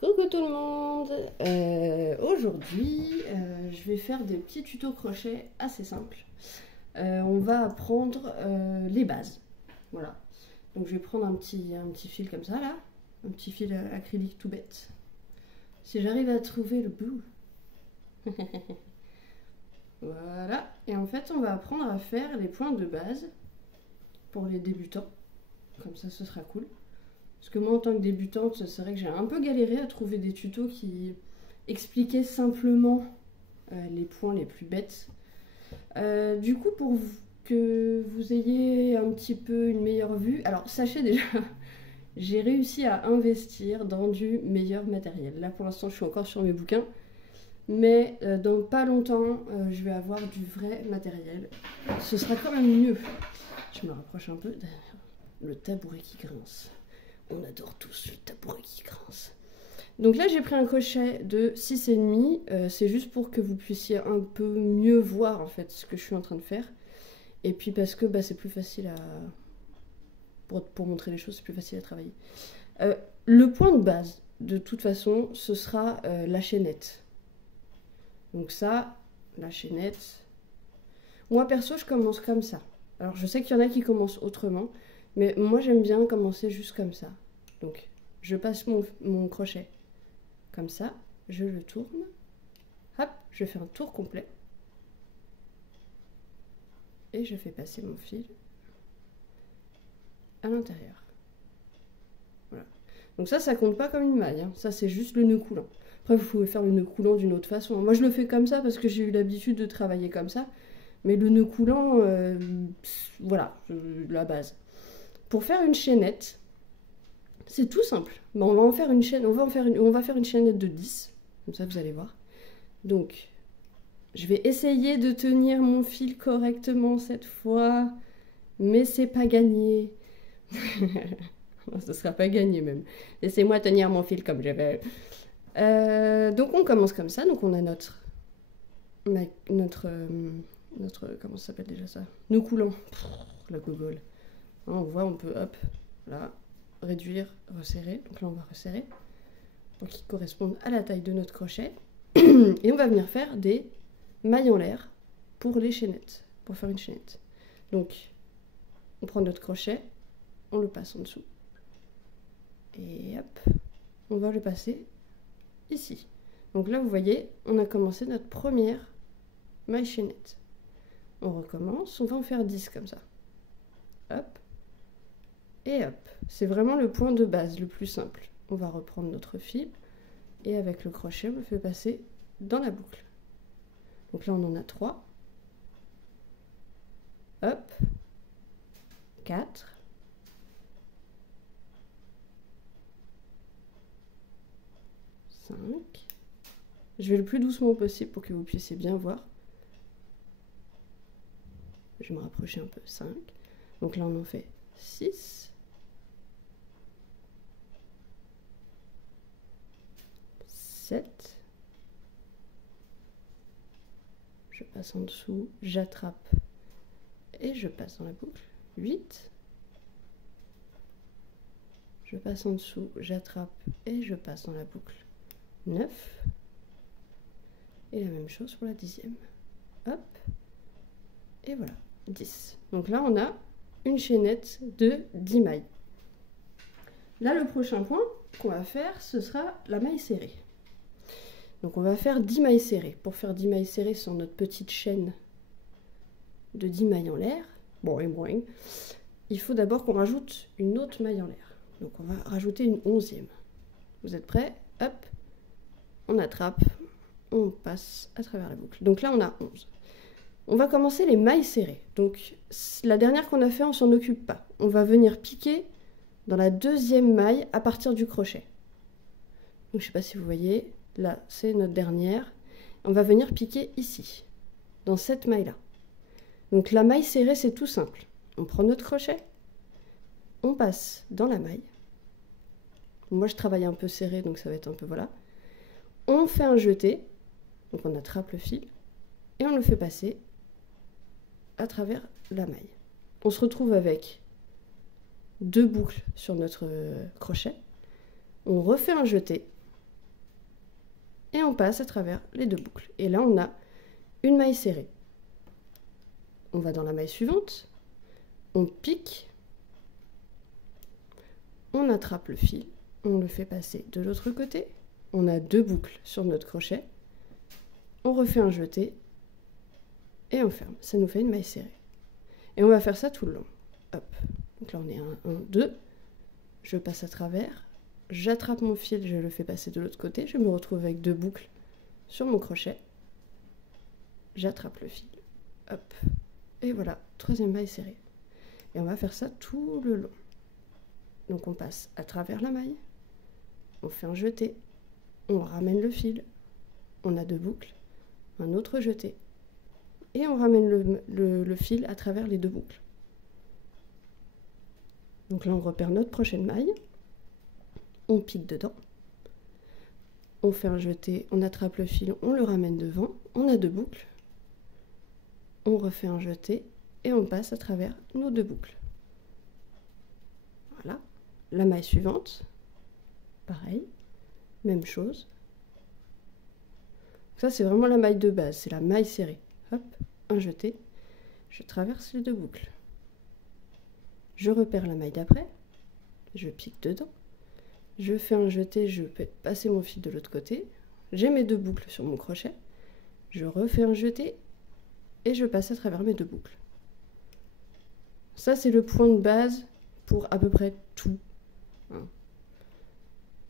Coucou tout le monde. Aujourd'hui, je vais faire des petits tutos crochet assez simples. On va apprendre les bases. Voilà. Donc je vais prendre un petit fil comme ça là, un petit fil acrylique tout bête. Si j'arrive à trouver le bout. Voilà. Et en fait, on va apprendre à faire les points de base pour les débutants. Comme ça, ce sera cool. Parce que moi, en tant que débutante, c'est vrai que j'ai un peu galéré à trouver des tutos qui expliquaient simplement les points les plus bêtes. Du coup, pour que vous ayez un petit peu une meilleure vue, alors sachez déjà, j'ai réussi à investir dans du meilleur matériel. Là, pour l'instant, je suis encore sur mes bouquins. Mais dans pas longtemps, je vais avoir du vrai matériel. Ce sera quand même mieux. Je me rapproche un peu. Le tabouret qui grince. On adore tous le tabouret qui grince. Donc là, j'ai pris un crochet de 6,5. C'est juste pour que vous puissiez un peu mieux voir en fait ce que je suis en train de faire. Et puis parce que c'est plus facile à... Pour montrer les choses, c'est plus facile à travailler. Le point de base, de toute façon, ce sera la chaînette. Donc ça, la chaînette... Moi, perso, je commence comme ça. Alors, je sais qu'il y en a qui commencent autrement. Mais moi, j'aime bien commencer juste comme ça. Donc, je passe mon crochet comme ça. Je le tourne. Hop, je fais un tour complet. Et je fais passer mon fil à l'intérieur. Voilà. Donc ça compte pas comme une maille. Hein. Ça, c'est juste le nœud coulant. Après, vous pouvez faire le nœud coulant d'une autre façon. Moi, je le fais comme ça parce que j'ai eu l'habitude de travailler comme ça. Mais le nœud coulant, voilà, la base. Pour faire une chaînette, c'est tout simple. On va faire une chaînette de 10, comme ça vous allez voir. Donc, je vais essayer de tenir mon fil correctement cette fois, mais c'est pas gagné. Ce sera pas gagné même. Laissez-moi tenir mon fil comme je veux. Donc on commence comme ça. Donc on a notre comment ça s'appelle déjà ça? Nœud coulant. La gogole. On voit, on peut, hop, là, réduire, resserrer. Donc là, on va resserrer pour qu'il corresponde à la taille de notre crochet. Et on va venir faire des mailles en l'air pour les chaînettes, pour faire une chaînette. Donc, on prend notre crochet, on le passe en dessous. Et hop, on va le passer ici. Donc là, vous voyez, on a commencé notre première maille chaînette. On recommence, on va en faire 10 comme ça. Hop. Et hop, c'est vraiment le point de base, le plus simple. On va reprendre notre fil et avec le crochet, on le fait passer dans la boucle. Donc là, on en a 3. Hop, 4. 5. Je vais le plus doucement possible pour que vous puissiez bien voir. Je vais me rapprocher un peu. 5. Donc là, on en fait 6. 7, je passe en dessous, j'attrape et je passe dans la boucle. 8, je passe en dessous, j'attrape et je passe dans la boucle. 9, et la même chose pour la 10e. Hop, et voilà, 10. Donc là, on a une chaînette de 10 mailles. Là, le prochain point qu'on va faire, ce sera la maille serrée. Donc on va faire 10 mailles serrées. Pour faire 10 mailles serrées sur notre petite chaîne de 10 mailles en l'air, il faut d'abord qu'on rajoute une autre maille en l'air. Donc on va rajouter une 11e. Vous êtes prêts? Hop, on attrape, on passe à travers la boucle. Donc là on a 11. On va commencer les mailles serrées. Donc la dernière qu'on a fait, on s'en occupe pas. On va venir piquer dans la 2e maille à partir du crochet. Donc je sais pas si vous voyez... Là, c'est notre dernière. On va venir piquer ici, dans cette maille-là. Donc la maille serrée, c'est tout simple. On prend notre crochet, on passe dans la maille. Moi, je travaille un peu serré, donc ça va être un peu, voilà. On fait un jeté, donc on attrape le fil, et on le fait passer à travers la maille. On se retrouve avec 2 boucles sur notre crochet. On refait un jeté. on passe à travers les 2 boucles. Et là, on a une maille serrée. On va dans la maille suivante, on pique, on attrape le fil, on le fait passer de l'autre côté, on a 2 boucles sur notre crochet, on refait un jeté et on ferme. Ça nous fait une maille serrée. Et on va faire ça tout le long. Hop. Donc là, on est 1, 2, je passe à travers, j'attrape mon fil, je le fais passer de l'autre côté, je me retrouve avec 2 boucles sur mon crochet, j'attrape le fil, hop, et voilà, 3e maille serrée. Et on va faire ça tout le long. Donc on passe à travers la maille, on fait un jeté, on ramène le fil, on a 2 boucles, un autre jeté, et on ramène le fil à travers les 2 boucles. Donc là on repère notre prochaine maille, on pique dedans, on fait un jeté, on attrape le fil, on le ramène devant, on a 2 boucles, on refait un jeté et on passe à travers nos 2 boucles. Voilà, la maille suivante, pareil, même chose. Ça c'est vraiment la maille de base, c'est la maille serrée. Hop, un jeté, je traverse les 2 boucles. Je repère la maille d'après, je pique dedans, je fais un jeté, je peux passer mon fil de l'autre côté, j'ai mes 2 boucles sur mon crochet, je refais un jeté et je passe à travers mes 2 boucles. Ça c'est le point de base pour à peu près tout.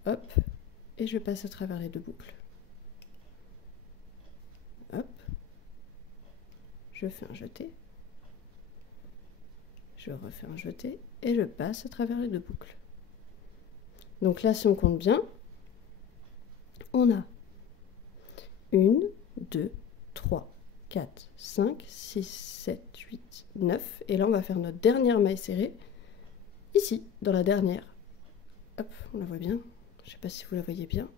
Hop, et je passe à travers les 2 boucles. Hop, je fais un jeté, je refais un jeté et je passe à travers les 2 boucles. Donc là, si on compte bien, on a 1, 2, 3, 4, 5, 6, 7, 8, 9. Et là, on va faire notre dernière maille serrée, ici, dans la dernière. Hop, on la voit bien. Je ne sais pas si vous la voyez bien.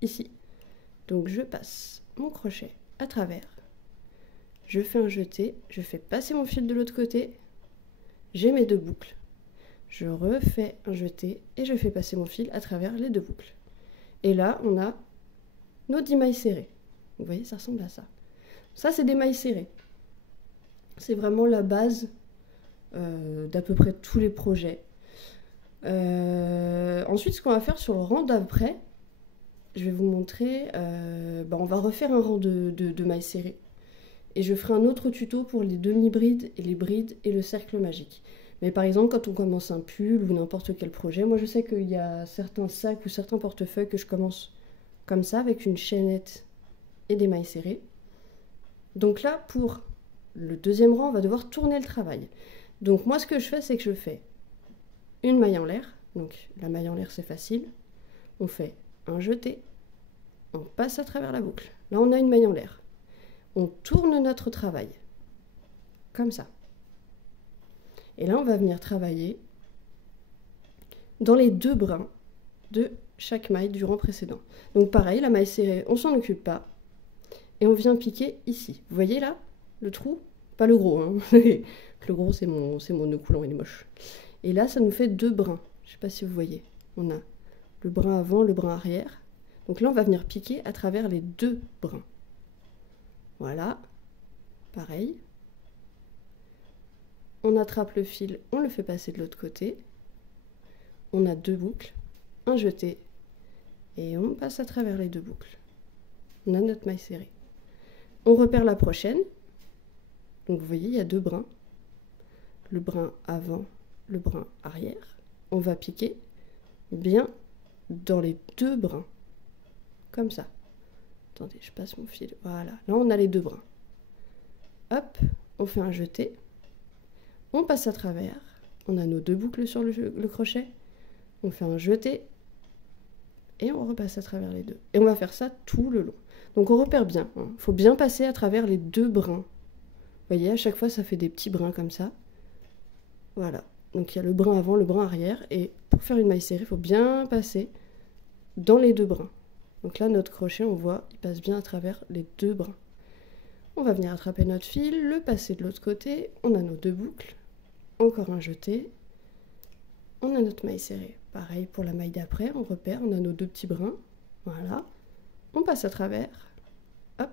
Ici. Donc, je passe mon crochet à travers. Je fais un jeté, je fais passer mon fil de l'autre côté. J'ai mes 2 boucles. Je refais un jeté et je fais passer mon fil à travers les 2 boucles. Et là, on a nos 10 mailles serrées. Vous voyez, ça ressemble à ça. Ça, c'est des mailles serrées. C'est vraiment la base d'à peu près tous les projets. Ensuite, ce qu'on va faire sur le rang d'après, je vais vous montrer, on va refaire un rang de mailles serrées. Et je ferai un autre tuto pour les demi-brides et les brides et le cercle magique. Mais par exemple, quand on commence un pull ou n'importe quel projet, moi je sais qu'il y a certains sacs ou certains portefeuilles que je commence comme ça, avec une chaînette et des mailles serrées. Donc là, pour le 2e rang, on va devoir tourner le travail. Donc moi, ce que je fais, c'est que je fais une maille en l'air. Donc la maille en l'air, c'est facile. On fait un jeté, on passe à travers la boucle. Là, on a une maille en l'air. On tourne notre travail, comme ça. Et là, on va venir travailler dans les 2 brins de chaque maille du rang précédent. Donc pareil, la maille serrée, on s'en occupe pas. Et on vient piquer ici. Vous voyez là, le trou? Pas le gros, hein. Le gros, c'est mon nœud coulant, il est moche. Et là, ça nous fait 2 brins. Je sais pas si vous voyez. On a le brin avant, le brin arrière. Donc là, on va venir piquer à travers les 2 brins. Voilà, pareil. On attrape le fil, on le fait passer de l'autre côté. On a 2 boucles, un jeté, et on passe à travers les 2 boucles. On a notre maille serrée. On repère la prochaine. Donc vous voyez, il y a 2 brins. Le brin avant, le brin arrière. On va piquer bien dans les 2 brins, comme ça. Attendez, je passe mon fil. Voilà, là on a les 2 brins. Hop, on fait un jeté. On passe à travers. On a nos 2 boucles sur le crochet. On fait un jeté. Et on repasse à travers les 2. Et on va faire ça tout le long. Donc on repère bien. Il faut bien passer à travers les 2 brins. Vous voyez, à chaque fois ça fait des petits brins comme ça. Voilà. Donc il y a le brin avant, le brin arrière. Et pour faire une maille serrée, il faut bien passer dans les 2 brins. Donc là, notre crochet, on voit, il passe bien à travers les 2 brins. On va venir attraper notre fil, le passer de l'autre côté. On a nos 2 boucles. Encore un jeté. On a notre maille serrée. Pareil pour la maille d'après, on repère, on a nos 2 petits brins. Voilà. on passe à travers, hop,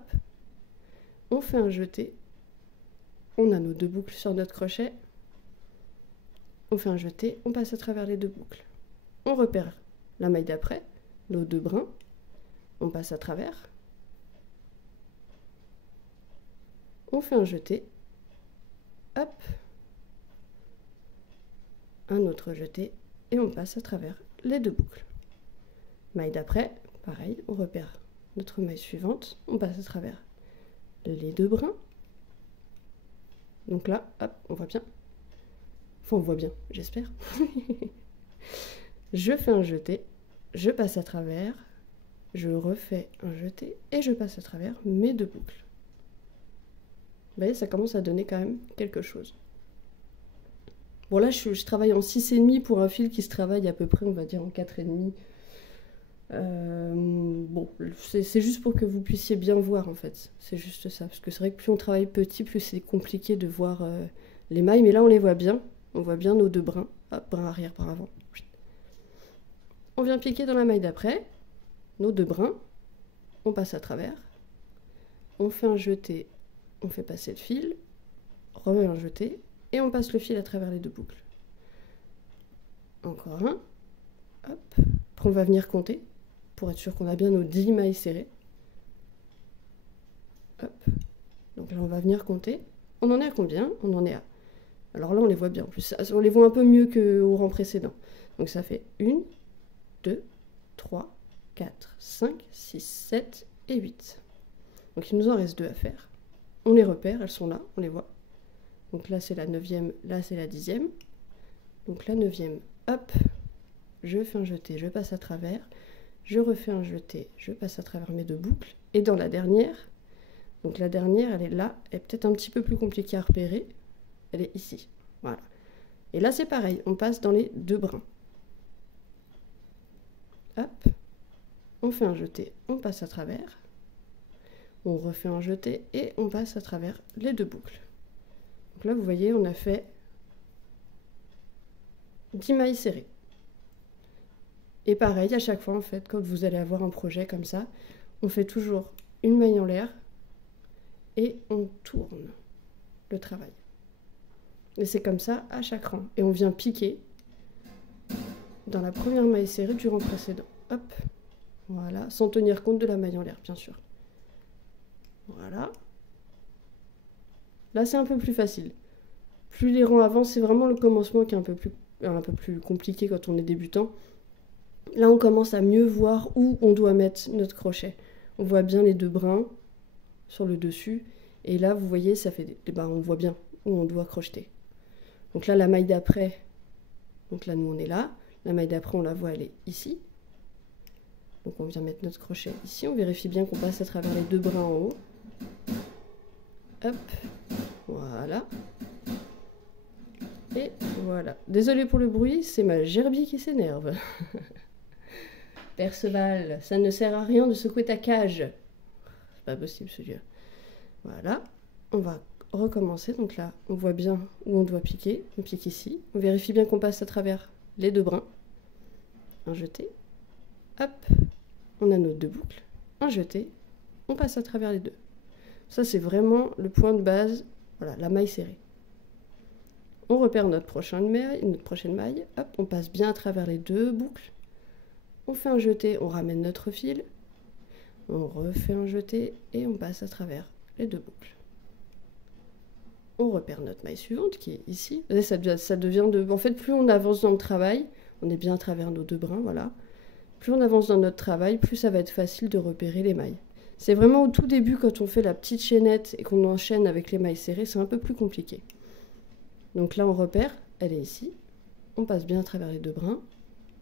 on fait un jeté, on a nos 2 boucles sur notre crochet, on fait un jeté, on passe à travers les 2 boucles. On repère la maille d'après, nos 2 brins, on passe à travers, on fait un jeté, hop, un autre jeté, et on passe à travers les 2 boucles. Maille d'après, pareil, on repère notre maille suivante, on passe à travers les 2 brins. Donc là, hop, on voit bien. Enfin, on voit bien, j'espère. Je fais un jeté, je passe à travers, je refais un jeté et je passe à travers mes 2 boucles. Vous voyez, ça commence à donner quand même quelque chose. Bon, là, je travaille en 6,5 pour un fil qui se travaille à peu près, on va dire, en 4,5. Bon, c'est juste pour que vous puissiez bien voir, en fait. C'est juste ça. Parce que c'est vrai que plus on travaille petit, plus c'est compliqué de voir les mailles. Mais là, on les voit bien. On voit bien nos 2 brins. Hop, brin arrière, brin avant. On vient piquer dans la maille d'après. Nos 2 brins. On passe à travers. On fait un jeté. On fait passer le fil. Remet un jeté. Et on passe le fil à travers les 2 boucles. Encore un. Hop. Après, on va venir compter pour être sûr qu'on a bien nos 10 mailles serrées. Hop. Donc là, on va venir compter. On en est à combien? On en est à... Alors là, on les voit bien. En plus, on les voit un peu mieux qu'au rang précédent. Donc ça fait 1, 2, 3, 4, 5, 6, 7 et 8. Donc il nous en reste 2 à faire. On les repère, elles sont là, on les voit. Donc là, c'est la 9e, là, c'est la 10e. Donc la 9e, hop, je fais un jeté, je passe à travers, je refais un jeté, je passe à travers mes 2 boucles. Et dans la dernière, donc la dernière, elle est là, elle est peut-être un petit peu plus compliquée à repérer. Elle est ici, voilà. Et là, c'est pareil, on passe dans les 2 brins. Hop, on fait un jeté, on passe à travers. On refait un jeté et on passe à travers les 2 boucles. Donc là, vous voyez, on a fait 10 mailles serrées. Et pareil, à chaque fois, en fait, quand vous allez avoir un projet comme ça, on fait toujours une maille en l'air et on tourne le travail. Et c'est comme ça à chaque rang. Et on vient piquer dans la première maille serrée du rang précédent. Hop, voilà, sans tenir compte de la maille en l'air, bien sûr. Voilà. Là, c'est un peu plus facile. Plus les rangs avancent, c'est vraiment le commencement qui est un peu plus compliqué quand on est débutant. Là, on commence à mieux voir où on doit mettre notre crochet. On voit bien les 2 brins sur le dessus. Et là, vous voyez, ça fait on voit bien où on doit crocheter. Donc là, la maille d'après, donc là, nous, on est là. La maille d'après, on la voit, elle est ici. Donc on vient mettre notre crochet ici. On vérifie bien qu'on passe à travers les 2 brins en haut. Hop, voilà. Et voilà. Désolée pour le bruit, c'est ma gerbille qui s'énerve. Perceval, ça ne sert à rien de secouer ta cage. C'est pas possible ce jeu. Voilà. On va recommencer. Donc là, on voit bien où on doit piquer. On pique ici. On vérifie bien qu'on passe à travers les 2 brins. Un jeté. Hop. On a nos 2 boucles. Un jeté. On passe à travers les 2. Ça, c'est vraiment le point de base. Voilà, la maille serrée. On repère notre prochaine maille. Hop, on passe bien à travers les 2 boucles. On fait un jeté, on ramène notre fil. On refait un jeté et on passe à travers les 2 boucles. On repère notre maille suivante qui est ici. Ça devient de... En fait, plus on avance dans le travail, on est bien à travers nos 2 brins, voilà. Plus on avance dans notre travail, plus ça va être facile de repérer les mailles. C'est vraiment au tout début, quand on fait la petite chaînette et qu'on enchaîne avec les mailles serrées, c'est un peu plus compliqué. Donc là, on repère, elle est ici. On passe bien à travers les 2 brins.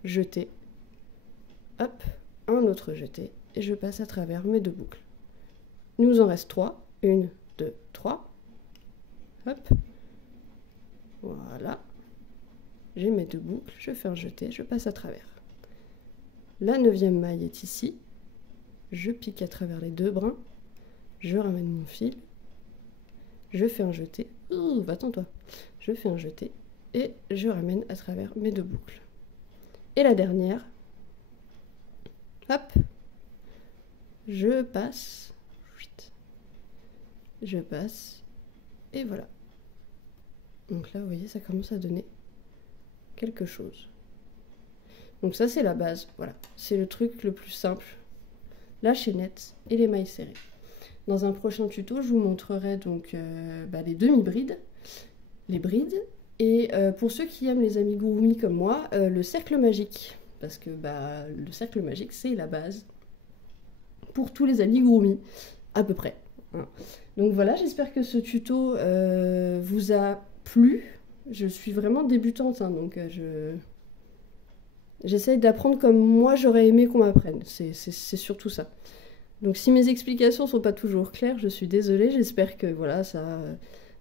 Jeté. Hop, un autre jeté. Et je passe à travers mes 2 boucles. Il nous en reste 3. 1, 2, 3. Hop. Voilà. J'ai mes 2 boucles. Je fais un jeté. Je passe à travers. La 9e maille est ici. Je pique à travers les 2 brins. Je ramène mon fil. Je fais un jeté. Ouh, va-t'en toi. Je fais un jeté. Et je ramène à travers mes 2 boucles. Et la dernière. Hop. je passe, je passe, et voilà. Donc là, vous voyez, ça commence à donner quelque chose. Donc ça, c'est la base, voilà. C'est le truc le plus simple, la chaînette et les mailles serrées. Dans un prochain tuto, je vous montrerai donc les demi-brides, les brides, et pour ceux qui aiment les amigurumi comme moi, le cercle magique. Parce que le cercle magique, c'est la base pour tous les amigurumi, à peu près. Hein. Donc voilà, j'espère que ce tuto vous a plu. Je suis vraiment débutante, hein, donc j'essaye d'apprendre comme moi j'aurais aimé qu'on m'apprenne. C'est surtout ça. Donc si mes explications sont pas toujours claires, je suis désolée. J'espère que voilà,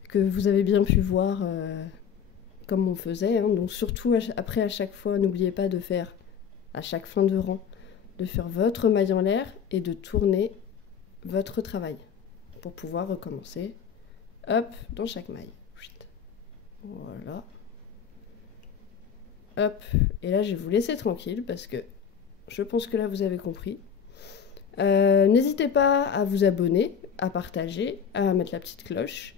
que vous avez bien pu voir comme on faisait. Hein. Donc surtout après à chaque fois, n'oubliez pas de faire à chaque fin de rang, de faire votre maille en l'air et de tourner votre travail pour pouvoir recommencer. Hop, dans chaque maille. Voilà. Hop, et là je vais vous laisser tranquille parce que je pense que là vous avez compris. N'hésitez pas à vous abonner, à partager, à mettre la petite cloche,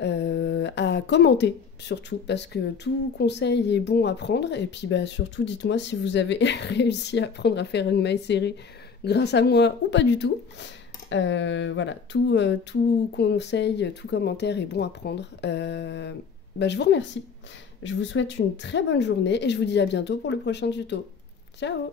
à commenter surtout parce que tout conseil est bon à prendre et puis surtout dites-moi si vous avez réussi à apprendre à faire une maille serrée grâce à moi ou pas du tout. Voilà, tout conseil, tout commentaire est bon à prendre. Je vous remercie. Je vous souhaite une très bonne journée et je vous dis à bientôt pour le prochain tuto. Ciao!